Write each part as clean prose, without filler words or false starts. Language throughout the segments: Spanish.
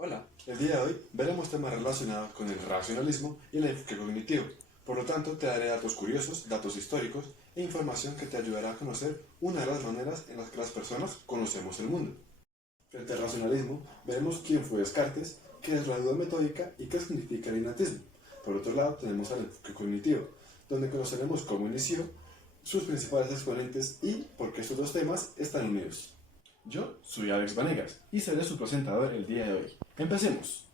Hola, el día de hoy veremos temas relacionados con el racionalismo y el enfoque cognitivo. Por lo tanto, te daré datos curiosos, datos históricos e información que te ayudará a conocer una de las maneras en las que las personas conocemos el mundo. Frente al racionalismo, veremos quién fue Descartes, qué es la duda metódica y qué significa el innatismo. Por otro lado, tenemos al enfoque cognitivo, donde conoceremos cómo inició, sus principales exponentes y por qué estos dos temas están unidos. Yo soy Alex Vanegas y seré su presentador el día de hoy. ¡Empecemos!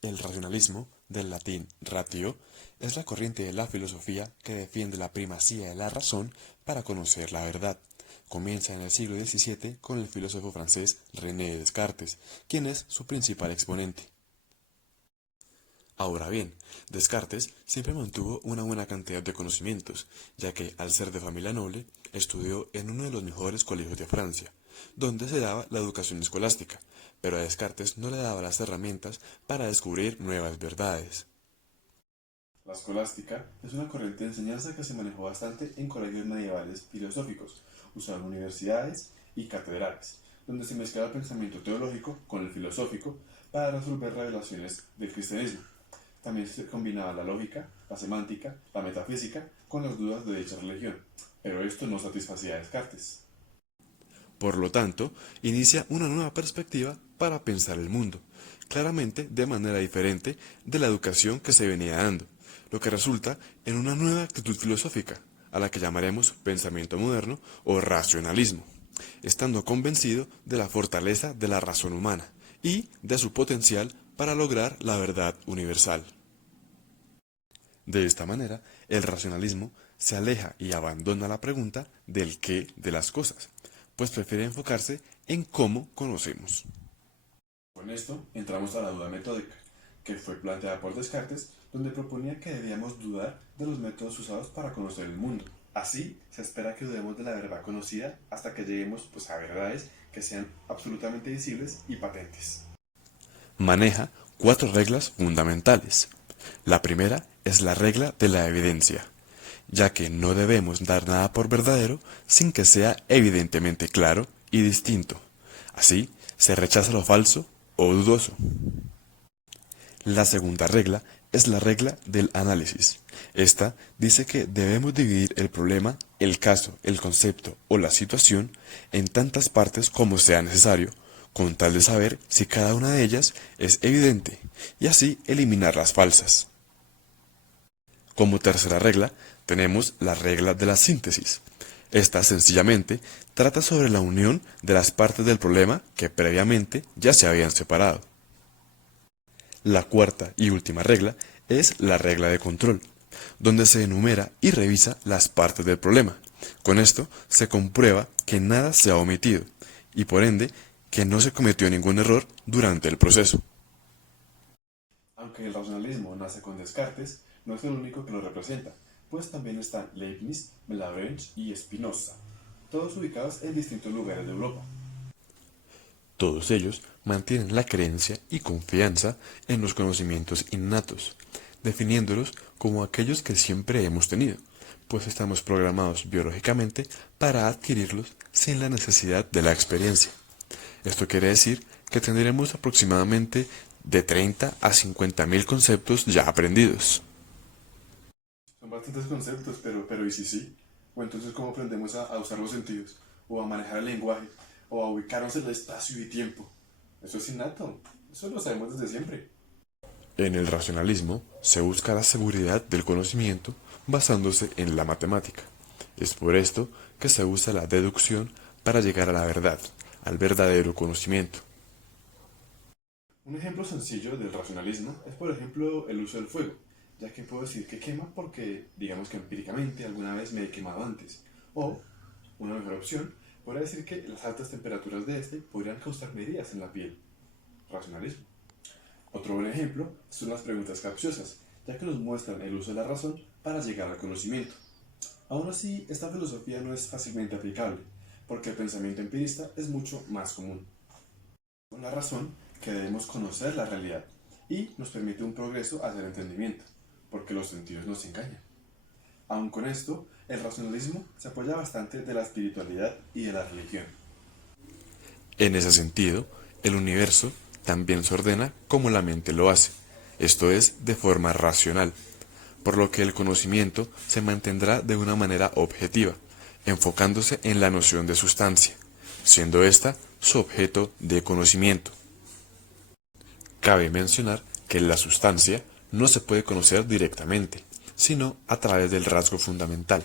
El racionalismo, del latín ratio, es la corriente de la filosofía que defiende la primacía de la razón para conocer la verdad. Comienza en el siglo XVII con el filósofo francés René Descartes, quien es su principal exponente. Ahora bien, Descartes siempre mantuvo una buena cantidad de conocimientos, ya que, al ser de familia noble, estudió en uno de los mejores colegios de Francia, donde se daba la educación escolástica, pero a Descartes no le daba las herramientas para descubrir nuevas verdades. La escolástica es una corriente de enseñanza que se manejó bastante en colegios medievales filosóficos, usados en universidades y catedrales, donde se mezclaba el pensamiento teológico con el filosófico para resolver revelaciones del cristianismo. También se combinaba la lógica, la semántica, la metafísica con las dudas de dicha religión, pero esto no satisfacía a Descartes. Por lo tanto, inicia una nueva perspectiva para pensar el mundo, claramente de manera diferente de la educación que se venía dando, lo que resulta en una nueva actitud filosófica, a la que llamaremos pensamiento moderno o racionalismo, estando convencido de la fortaleza de la razón humana y de su potencial para lograr la verdad universal. De esta manera, el racionalismo se aleja y abandona la pregunta del qué de las cosas, pues prefiere enfocarse en cómo conocemos. Con esto entramos a la duda metódica, que fue planteada por Descartes, donde proponía que debíamos dudar de los métodos usados para conocer el mundo. Así, se espera que dudemos de la verdad conocida hasta que lleguemos a verdades que sean absolutamente visibles y patentes. Maneja cuatro reglas fundamentales. La primera es la regla de la evidencia, ya que no debemos dar nada por verdadero sin que sea evidentemente claro y distinto. Así, se rechaza lo falso o dudoso. La segunda regla es la regla del análisis. Esta dice que debemos dividir el problema, el caso, el concepto o la situación en tantas partes como sea necesario, con tal de saber si cada una de ellas es evidente, y así eliminar las falsas. Como tercera regla, tenemos la regla de la síntesis. Esta sencillamente trata sobre la unión de las partes del problema que previamente ya se habían separado. La cuarta y última regla es la regla de control, donde se enumera y revisa las partes del problema. Con esto se comprueba que nada se ha omitido y por ende que no se cometió ningún error durante el proceso. Aunque el racionalismo nace con Descartes, no es el único que lo representa, pues también están Leibniz, Malebranche y Spinoza, todos ubicados en distintos lugares de Europa. Todos ellos mantienen la creencia y confianza en los conocimientos innatos, definiéndolos como aquellos que siempre hemos tenido, pues estamos programados biológicamente para adquirirlos sin la necesidad de la experiencia. Esto quiere decir que tendremos aproximadamente de 30 a 50.000 conceptos ya aprendidos. Son bastantes conceptos, pero ¿y si sí? O entonces, ¿cómo aprendemos a usar los sentidos? O a manejar el lenguaje, o a ubicarnos en el espacio y tiempo. Eso es innato, eso lo sabemos desde siempre. En el racionalismo se busca la seguridad del conocimiento basándose en la matemática. Es por esto que se usa la deducción para llegar a la verdad, al verdadero conocimiento. Un ejemplo sencillo del racionalismo es, por ejemplo, el uso del fuego, ya que puedo decir que quema porque, digamos que empíricamente alguna vez me he quemado antes. O, una mejor opción, podría decir que las altas temperaturas de este podrían causar heridas en la piel. Racionalismo. Otro buen ejemplo son las preguntas capciosas, ya que nos muestran el uso de la razón para llegar al conocimiento. Aún así, esta filosofía no es fácilmente aplicable, porque el pensamiento empirista es mucho más común. Con la razón que debemos conocer la realidad y nos permite un progreso hacia el entendimiento, porque los sentidos nos engañan. Aun con esto, el racionalismo se apoya bastante de la espiritualidad y de la religión. En ese sentido, el universo también se ordena como la mente lo hace, esto es, de forma racional, por lo que el conocimiento se mantendrá de una manera objetiva, enfocándose en la noción de sustancia, siendo ésta su objeto de conocimiento. Cabe mencionar que la sustancia no se puede conocer directamente, sino a través del rasgo fundamental,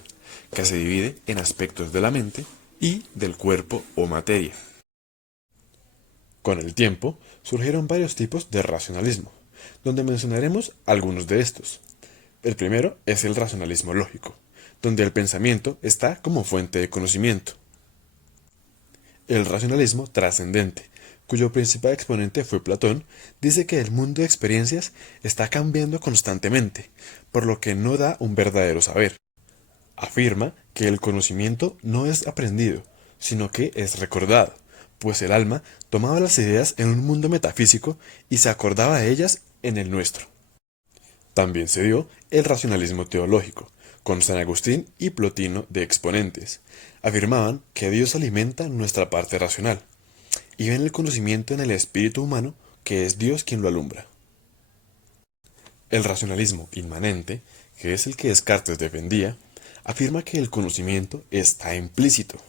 que se divide en aspectos de la mente y del cuerpo o materia. Con el tiempo surgieron varios tipos de racionalismo, donde mencionaremos algunos de estos. El primero es el racionalismo lógico, donde el pensamiento está como fuente de conocimiento. El racionalismo trascendente, cuyo principal exponente fue Platón, dice que el mundo de experiencias está cambiando constantemente, por lo que no da un verdadero saber. Afirma que el conocimiento no es aprendido, sino que es recordado, pues el alma tomaba las ideas en un mundo metafísico y se acordaba de ellas en el nuestro. También se dio el racionalismo teológico, con San Agustín y Plotino de exponentes. Afirmaban que Dios alimenta nuestra parte racional, y ven el conocimiento en el espíritu humano, que es Dios quien lo alumbra. El racionalismo inmanente, que es el que Descartes defendía, afirma que el conocimiento está implícito,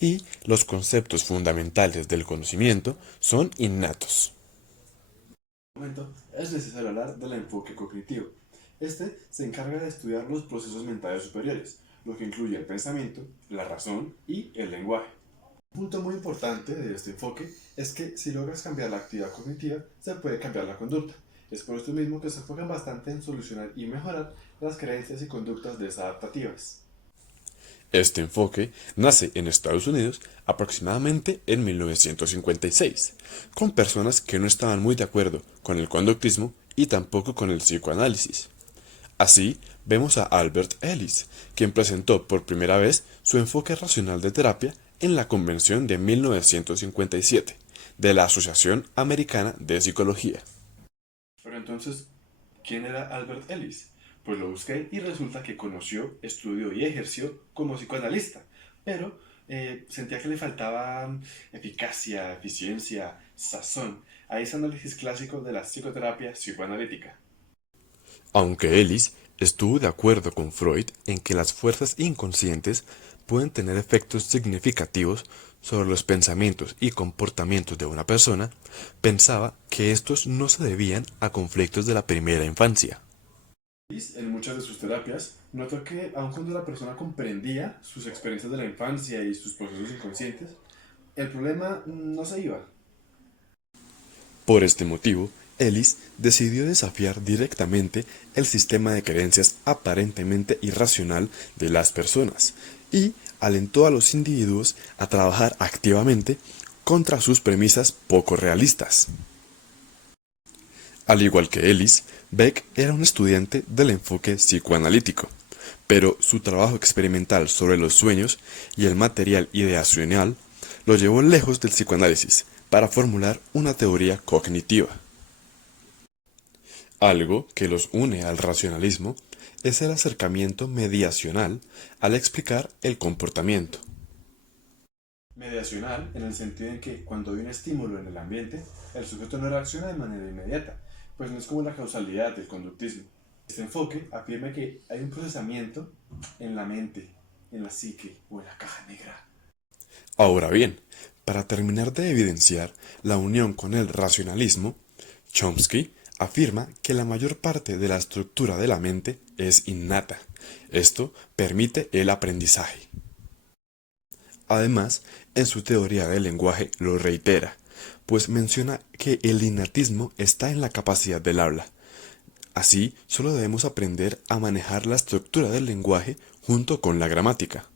y los conceptos fundamentales del conocimiento son innatos. Momento, es necesario hablar del enfoque cognitivo. Este se encarga de estudiar los procesos mentales superiores, lo que incluye el pensamiento, la razón y el lenguaje. Un punto muy importante de este enfoque es que si logras cambiar la actividad cognitiva, se puede cambiar la conducta. Es por esto mismo que se enfocan bastante en solucionar y mejorar las creencias y conductas desadaptativas. Este enfoque nace en Estados Unidos aproximadamente en 1956, con personas que no estaban muy de acuerdo con el conductismo y tampoco con el psicoanálisis. Así, vemos a Albert Ellis, quien presentó por primera vez su enfoque racional de terapia en la Convención de 1957 de la Asociación Americana de Psicología. Pero entonces, ¿quién era Albert Ellis? Pues lo busqué y resulta que conoció, estudió y ejerció como psicoanalista, pero sentía que le faltaba eficacia, eficiencia, sazón a ese análisis clásico de la psicoterapia psicoanalítica. Aunque Ellis estuvo de acuerdo con Freud en que las fuerzas inconscientes pueden tener efectos significativos sobre los pensamientos y comportamientos de una persona, pensaba que estos no se debían a conflictos de la primera infancia. Ellis, en muchas de sus terapias, notó que aun cuando la persona comprendía sus experiencias de la infancia y sus procesos inconscientes, el problema no se iba. Por este motivo, Ellis decidió desafiar directamente el sistema de creencias aparentemente irracional de las personas y alentó a los individuos a trabajar activamente contra sus premisas poco realistas. Al igual que Ellis, Beck era un estudiante del enfoque psicoanalítico, pero su trabajo experimental sobre los sueños y el material ideacional lo llevó lejos del psicoanálisis para formular una teoría cognitiva. Algo que los une al racionalismo es el acercamiento mediacional al explicar el comportamiento. Mediacional en el sentido en que cuando hay un estímulo en el ambiente, el sujeto no reacciona de manera inmediata, pues no es como la causalidad del conductismo. Este enfoque afirma que hay un procesamiento en la mente, en la psique o en la caja negra. Ahora bien, para terminar de evidenciar la unión con el racionalismo, Chomsky afirma que la mayor parte de la estructura de la mente es innata. Esto permite el aprendizaje. Además, en su teoría del lenguaje lo reitera, pues menciona que el innatismo está en la capacidad del habla. Así, solo debemos aprender a manejar la estructura del lenguaje junto con la gramática.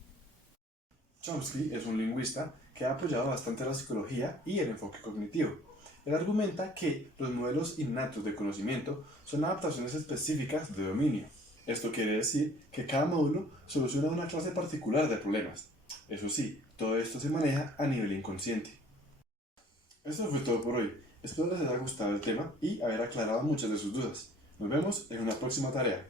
Chomsky es un lingüista que ha apoyado bastante la psicología y el enfoque cognitivo. Él argumenta que los modelos innatos de conocimiento son adaptaciones específicas de dominio. Esto quiere decir que cada módulo soluciona una clase particular de problemas. Eso sí, todo esto se maneja a nivel inconsciente. Esto fue todo por hoy. Espero les haya gustado el tema y haber aclarado muchas de sus dudas. Nos vemos en una próxima tarea.